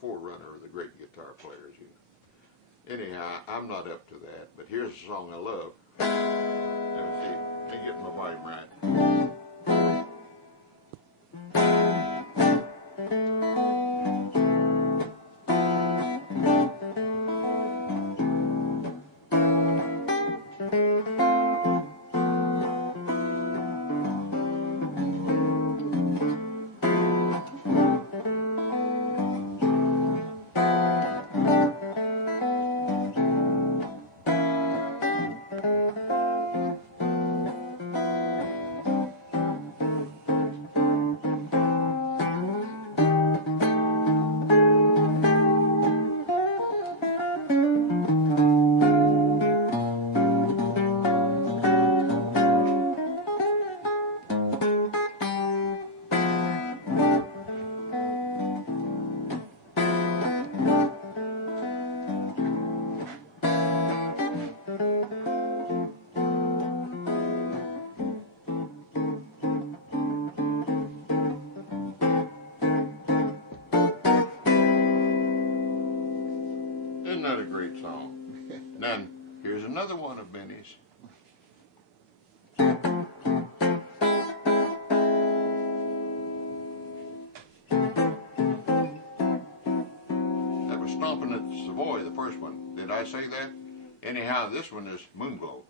forerunner of the great guitar players. Anyhow, I'm not up to that, but here's a song I love. Let me see. Let me get my volume right. Isn't that a great song? Now, here's another one of Benny's. That was Stompin' at Savoy, the first one. Did I say that? Anyhow, this one is Moonglow.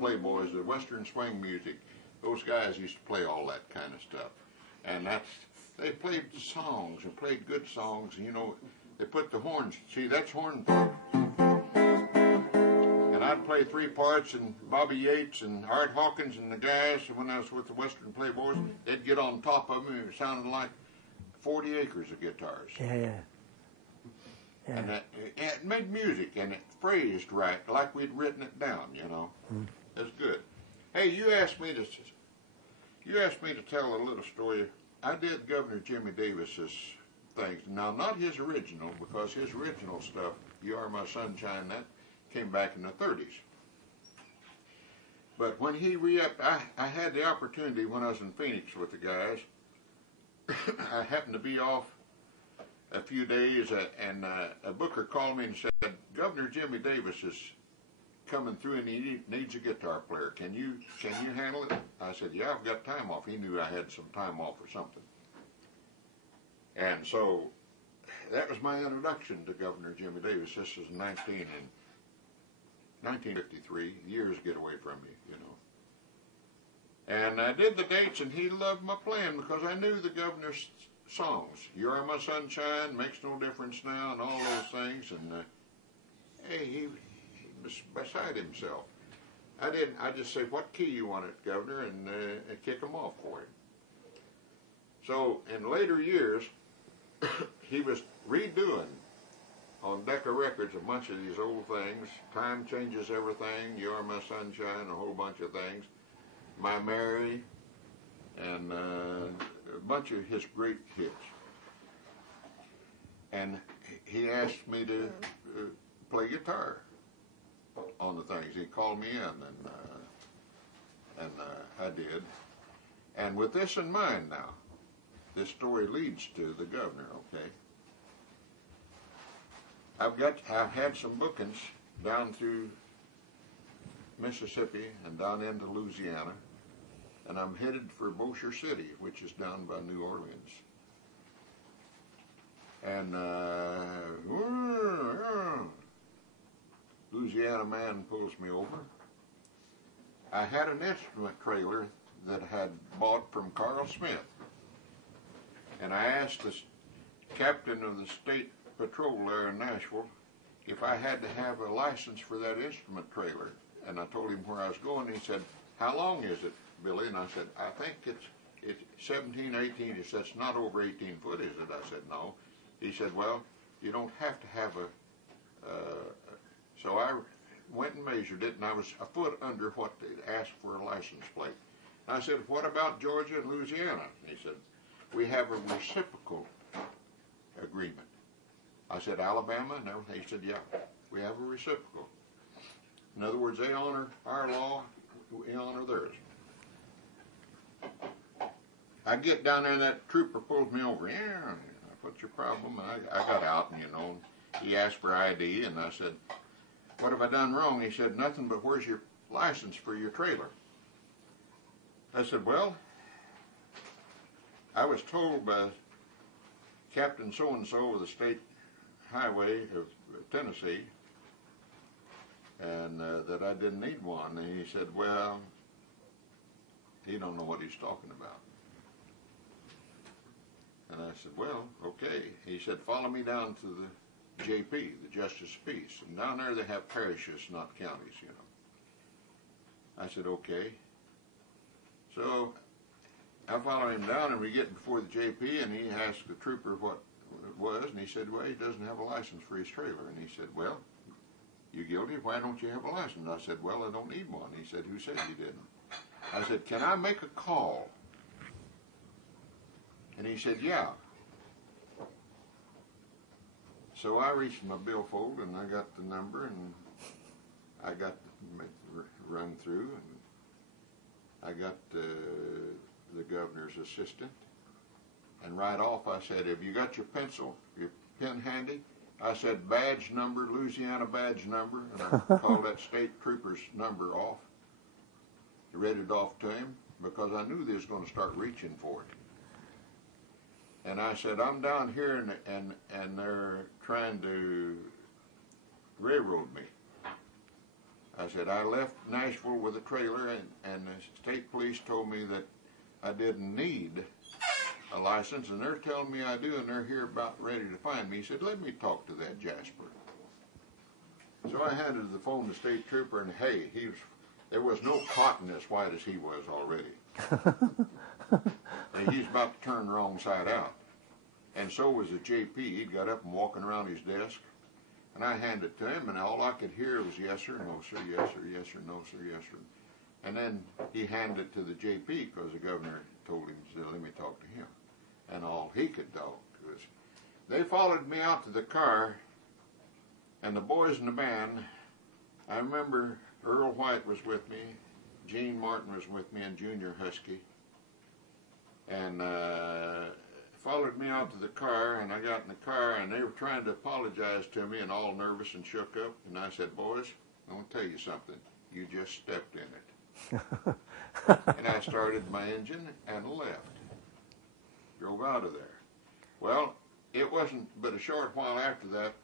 Playboys, the Western swing music, those guys used to play all that kind of stuff. And they played songs and played good songs, and they put the horns, see, that's horn part. And I'd play three parts, and Bobby Yates and Art Hawkins and the guys, when I was with the Western Playboys, they'd get on top of me, and it sounded like 40 acres of guitars. Yeah. And it made music, and it phrased right, like we'd written it down, That's good. Hey, you asked me to tell a little story. I did Governor Jimmy Davis's things. Now, not his original, because his original stuff, You Are My Sunshine, that came back in the 30s. But when he re-upped, I had the opportunity when I was in Phoenix with the guys. I happened to be off a few days, and a booker called me and said, Governor Jimmy Davis is coming through and he needs a guitar player. Can you handle it? I said, yeah, I've got time off. He knew I had some time off or something. And so that was my introduction to Governor Jimmy Davis. This was 1953. Years get away from you, And I did the dates, and he loved my playing because I knew the governor's songs. You Are My Sunshine, Makes No Difference Now, and all those things. And hey, he was beside himself. I just said, what key you want it, Governor, and kick him off for him. So in later years, he was redoing on Decca Records a bunch of these old things. Time Changes Everything, You Are My Sunshine, a whole bunch of things. My Mary, and a bunch of his great hits. And he asked me to play guitar on the things. He called me in, and I did. And with this in mind now, this story leads to the governor, okay? I've had some bookings down through Mississippi and down into Louisiana, and I'm headed for Bossier City, which is down by New Orleans. And Louisiana man pulls me over. I had an instrument trailer that I had bought from Carl Smith, and I asked the captain of the state patrol there in Nashville if I had to have a license for that instrument trailer. And I told him where I was going. He said, "How long is it, Billy?" And I said, "I think it's 17, 18. He said, "It's not over 18 foot, is it?" I said, "No." He said, "Well, you don't have to have a..." So I went and measured it, and I was a foot under what they'd asked for a license plate. And I said, "What about Georgia and Louisiana?" He said, "We have a reciprocal agreement." I said, "Alabama and everything?" He said, "Yeah, we have a reciprocal." In other words, they honor our law, we honor theirs. I get down there and that trooper pulls me over. "Yeah, what's your problem?" And I got out, and he asked for ID, and I said, "What have I done wrong?" He said, "Nothing, but where's your license for your trailer?" I said, "Well, I was told by Captain so-and-so of the state highway of Tennessee and that I didn't need one." And he said, "Well, he don't know what he's talking about." And I said, "Well, okay." He said, "Follow me down to the JP, the Justice of Peace. And down there they have parishes, not counties, I said, "Okay." So I followed him down, and we get before the JP, and he asked the trooper what it was, and he said, "Well, he doesn't have a license for his trailer." And he said, "Well, you guilty? Why don't you have a license?" I said, "Well, I don't need one." He said, "Who said you didn't?" I said, "Can I make a call?" And he said, "Yeah." So I reached my billfold, and I got the number, and I got run through, and I got the governor's assistant. And right off I said, "Have you got your pencil, your pen handy?" I said, "Badge number, Louisiana badge number," and I called that state trooper's number off, read it off to him, because I knew they was going to start reaching for it. And I said, "I'm down here, and they're trying to railroad me." I said, "I left Nashville with a trailer, and the state police told me that I didn't need a license, and they're telling me I do, and they're here about ready to find me." He said, "Let me talk to that Jasper." So I handed the phone to the state trooper, and hey, there was no cotton as white as he was already. And he's about to turn the wrong side out. And so was the JP. He got up and walking around his desk, and I handed it to him, and all I could hear was "Yes sir, no sir, yes sir, yes sir, no sir, yes sir." And then he handed it to the JP, because the governor told him, he said, "Let me talk to him." And all he could talk was, they followed me out to the car, and the boys in the band, I remember Earl White was with me, Gene Martin was with me, and Junior Husky, and followed me out to the car, and I got in the car, and they were trying to apologize to me, and all nervous and shook up, and I said, "Boys, I'm going to tell you something. You just stepped in it." And I started my engine and left. Drove out of there. Well, it wasn't but a short while after that,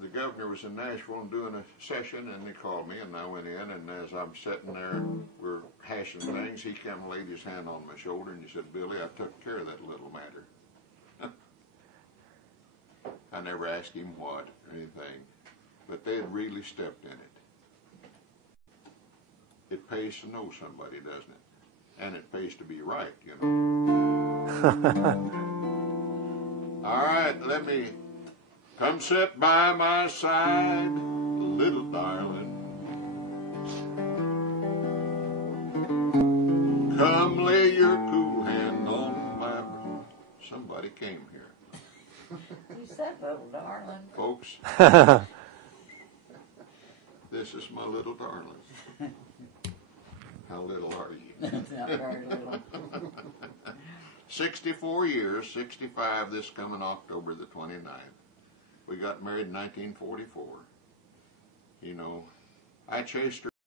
the governor was in Nashville and doing a session, and they called me, and I went in, and as I'm sitting there, we're hashing things, he came and laid his hand on my shoulder, and he said, "Billy, I took care of that little matter." I never asked him what or anything, but they had really stepped in it. It pays to know somebody, doesn't it? And it pays to be right, All right, let me... Come sit by my side, little darling. Come lay your cool hand on my... Somebody came here. You said little darling. Folks, this is my little darling. How little are you? Not very little. 64 years, 65 this coming October the 29th. We got married in 1944. You know, I chased her